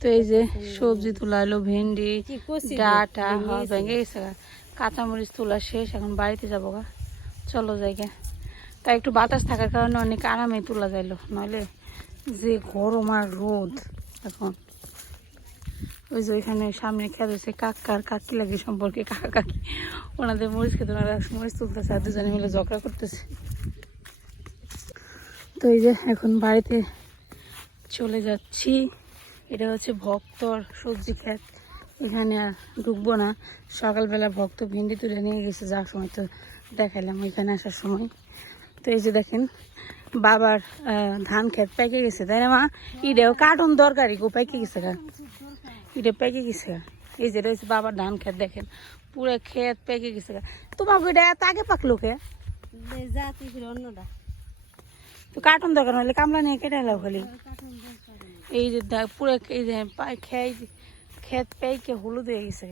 তো এই যে সবজি তোলা হলো ভেন্ডি ডাটা ভেঙে গেছে কাঁচামরিচ তোলা শেষ এখন বাড়িতে যাব গা। চলো জায়গা তাই একটু বাতাস থাকার কারণে অনেক আরামে তোলা যাইলো নইলে যে গরম আর রোদ। এখন ওই যে ওইখানে সামনে খেয়াল হয়েছে কাকার কাকি লাগে সম্পর্কে কাকা কাকি। ওনাদের মরিচ খেতে ওনারা মরিচ তুলতেছে আর দুজনে মিলে ঝগড়া করতেছে। তো এই যে এখন বাড়িতে চলে যাচ্ছি। এটা হচ্ছে ভক্তর সবজি ক্ষেত। এখানে আর ঢুকবো না। সকালবেলা ভক্ত ভেন্ডি তুলে নিয়ে গেছে যাওয়ার সময় তো দেখালাম ওইখানে আসার সময়। তো এই যে দেখেন বাবার ধান ক্ষেত পেকে গেছে তাই না মা? ইডেও কার্টুন দরকারি গো পেকে গেছে গা। এটা পেকে গেছে গা। এই যে রয়েছে বাবার ধান ক্ষেত দেখেন পুরো ক্ষেত পেকে গেছে গা। তোমাকে এটা এত আগে পাকলো কে? অন্যটা। তো কার্টুন দরকার হলে কামলা নিয়ে কেটে এলাও খালি। এই যে পুরো এই যে পায়ে খেয়ে ক্ষেত পেকে হলুদ হয়ে গেছে।